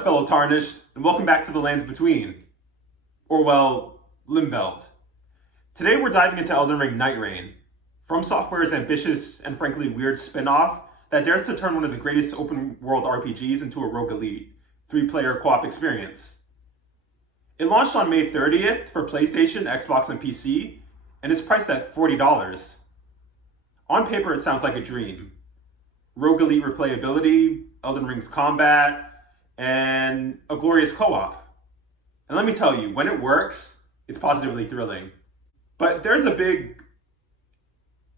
up, fellow Tarnished, and welcome back to the Lands Between. Or, well, Limveld. Today we're diving into Elden Ring Nightreign, FromSoftware's ambitious and frankly weird spin-off that dares to turn one of the greatest open-world RPGs into a roguelite, 3-player co-op experience. It launched on May 30th for PlayStation, Xbox, and PC, and is priced at $40. On paper, it sounds like a dream. Roguelite replayability, Elden Ring's combat, and a glorious co-op. And let me tell you, when it works, it's positively thrilling. But there's a big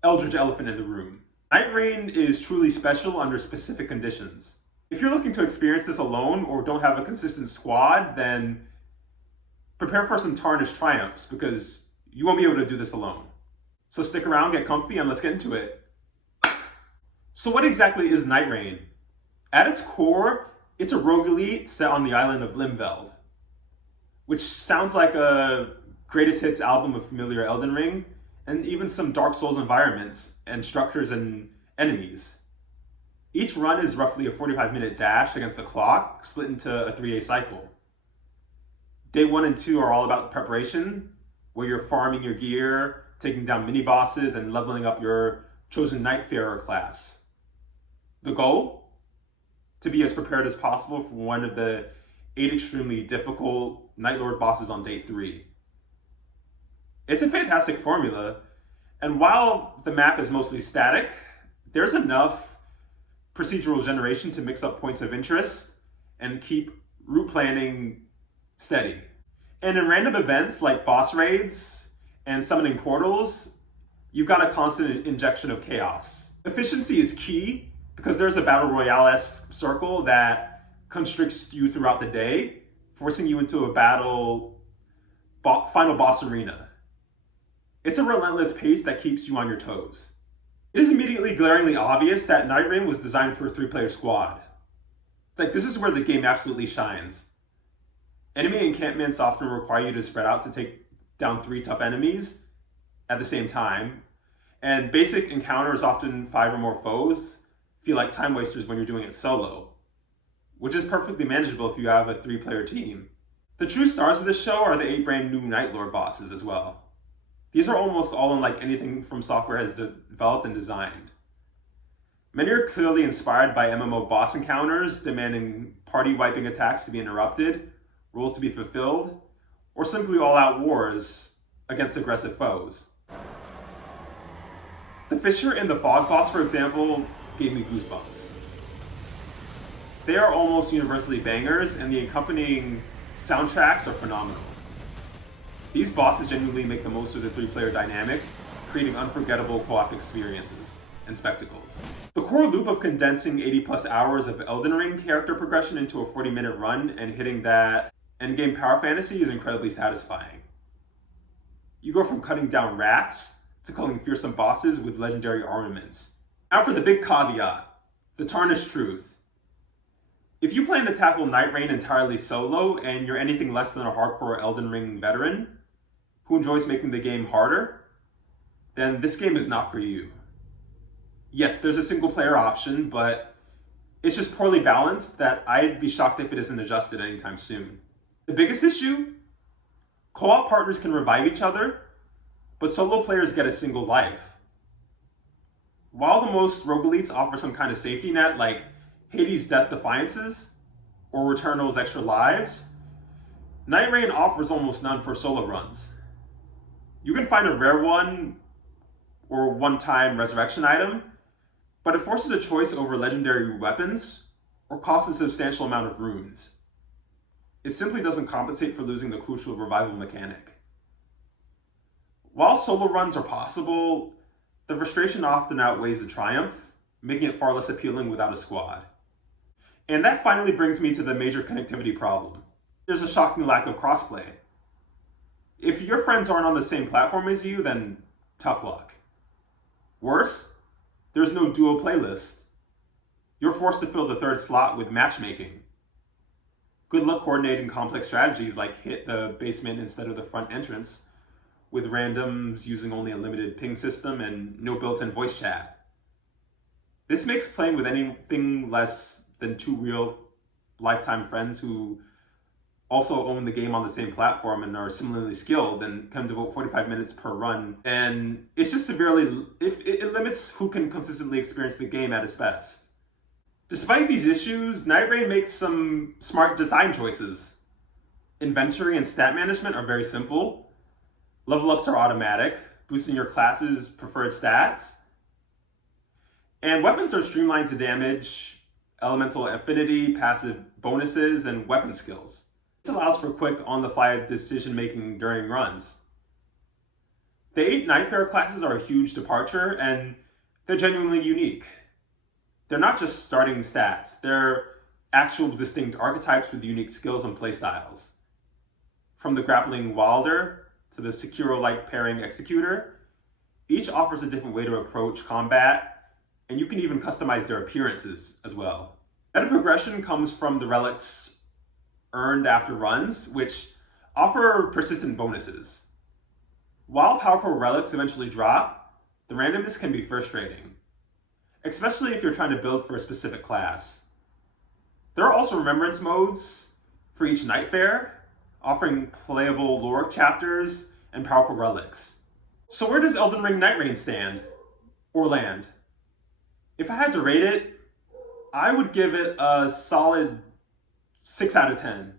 eldritch elephant in the room. Nightreign is truly special under specific conditions. If you're looking to experience this alone or don't have a consistent squad, then prepare for some Tarnished triumphs because you won't be able to do this alone. So stick around, get comfy, and let's get into it. So what exactly is Nightreign? At its core, it's a roguelite set on the island of Limveld, which sounds like a greatest hits album of familiar Elden Ring, and even some Dark Souls environments and structures and enemies. Each run is roughly a 45-minute dash against the clock, split into a 3-day cycle. Day 1 and 2 are all about preparation, where you're farming your gear, taking down mini-bosses, and leveling up your chosen Nightfarer class. The goal? To be as prepared as possible for one of the 8 extremely difficult Nightlord bosses on day 3. It's a fantastic formula, and while the map is mostly static, there's enough procedural generation to mix up points of interest and keep route planning steady. And in random events like boss raids and summoning portals, you've got a constant injection of chaos. Efficiency is key because there's a battle royale-esque circle that constricts you throughout the day, forcing you into a final boss arena. It's a relentless pace that keeps you on your toes. It is immediately glaringly obvious that Nightreign was designed for a 3-player squad. This is where the game absolutely shines. Enemy encampments often require you to spread out to take down 3 tough enemies at the same time, and basic encounters, often 5 or more foes, feel like time wasters when you're doing it solo, which is perfectly manageable if you have a 3-player team. The true stars of this show are the 8 brand new Nightlord bosses as well. These are almost all unlike anything FromSoftware has developed and designed. Many are clearly inspired by MMO boss encounters, demanding party-wiping attacks to be interrupted, rules to be fulfilled, or simply all-out wars against aggressive foes. The Fissure and the Fog boss, for example, gave me goosebumps. They are almost universally bangers, and the accompanying soundtracks are phenomenal. These bosses genuinely make the most of the 3-player dynamic, creating unforgettable co-op experiences and spectacles. The core loop of condensing 80+ hours of Elden Ring character progression into a 40-minute run and hitting that endgame power fantasy is incredibly satisfying. You go from cutting down rats to killing fearsome bosses with legendary armaments. Now for the big caveat, the Tarnished truth. If you plan to tackle Nightreign entirely solo and you're anything less than a hardcore Elden Ring veteran who enjoys making the game harder, then this game is not for you. Yes, there's a single player option, but it's just poorly balanced that I'd be shocked if it isn't adjusted anytime soon. The biggest issue? Co-op partners can revive each other, but solo players get a single life. While the most roguelites offer some kind of safety net like Hades' Death Defiances or Returnal's Extra Lives, Nightreign offers almost none for solo runs. You can find a rare one or one-time resurrection item, but it forces a choice over legendary weapons or costs a substantial amount of runes. It simply doesn't compensate for losing the crucial revival mechanic. While solo runs are possible, the frustration often outweighs the triumph, making it far less appealing without a squad. And that finally brings me to the major connectivity problem. There's a shocking lack of crossplay. If your friends aren't on the same platform as you, then tough luck. Worse, there's no duo playlist. You're forced to fill the 3rd slot with matchmaking. Good luck coordinating complex strategies like hit the basement instead of the front entrance, with randoms using only a limited ping system and no built-in voice chat. This makes playing with anything less than 2 real lifetime friends who also own the game on the same platform and are similarly skilled and can devote 45 minutes per run. And it's just severely, it limits who can consistently experience the game at its best. Despite these issues, Nightreign makes some smart design choices. Inventory and stat management are very simple. Level ups are automatic, boosting your class's preferred stats. And weapons are streamlined to damage, elemental affinity, passive bonuses, and weapon skills. This allows for quick on-the-fly decision-making during runs. The 8 Nightfarer classes are a huge departure, and they're genuinely unique. They're not just starting stats, they're actual distinct archetypes with unique skills and playstyles. From the grappling Wilder to the Sekiro-like pairing Executor, each offers a different way to approach combat, and you can even customize their appearances as well. Meta progression comes from the relics earned after runs, which offer persistent bonuses. While powerful relics eventually drop, the randomness can be frustrating, especially if you're trying to build for a specific class. There are also remembrance modes for each Nightfarer, offering playable lore chapters and powerful relics. So where does Elden Ring Nightreign stand? Or land? If I had to rate it, I would give it a solid 6 out of 10.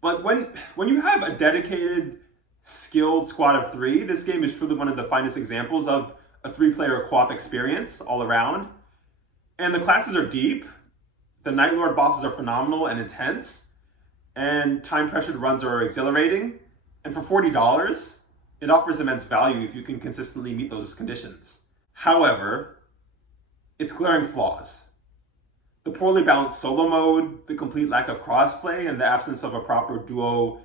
But when you have a dedicated, skilled squad of 3, this game is truly one of the finest examples of a 3-player co-op experience all around. And the classes are deep, the Nightlord bosses are phenomenal and intense, and time-pressured runs are exhilarating. And for $40, it offers immense value if you can consistently meet those conditions. However, its glaring flaws. The poorly balanced solo mode, the complete lack of crossplay, and the absence of a proper duo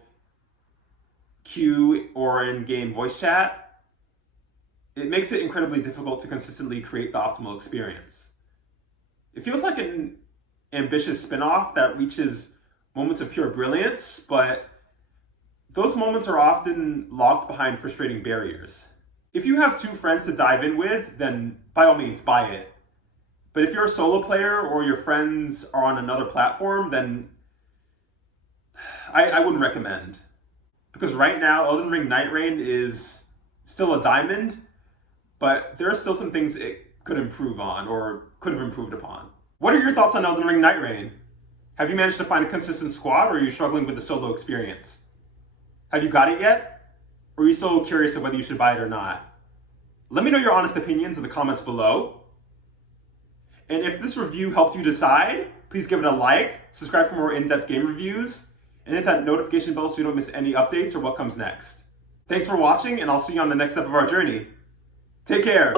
queue or in-game voice chat, it makes it incredibly difficult to consistently create the optimal experience. It feels like an ambitious spin-off that reaches moments of pure brilliance, but those moments are often locked behind frustrating barriers. If you have 2 friends to dive in with, then by all means buy it. But if you're a solo player or your friends are on another platform, then I wouldn't recommend. Because right now, Elden Ring Nightreign is still a diamond, but there are still some things it could improve on or could have improved upon. What are your thoughts on Elden Ring Nightreign? Have you managed to find a consistent squad, or are you struggling with the solo experience? Have you got it yet? Or are you still curious of whether you should buy it or not? Let me know your honest opinions in the comments below. And if this review helped you decide, please give it a like, subscribe for more in-depth game reviews, and hit that notification bell so you don't miss any updates or what comes next. Thanks for watching, and I'll see you on the next step of our journey. Take care.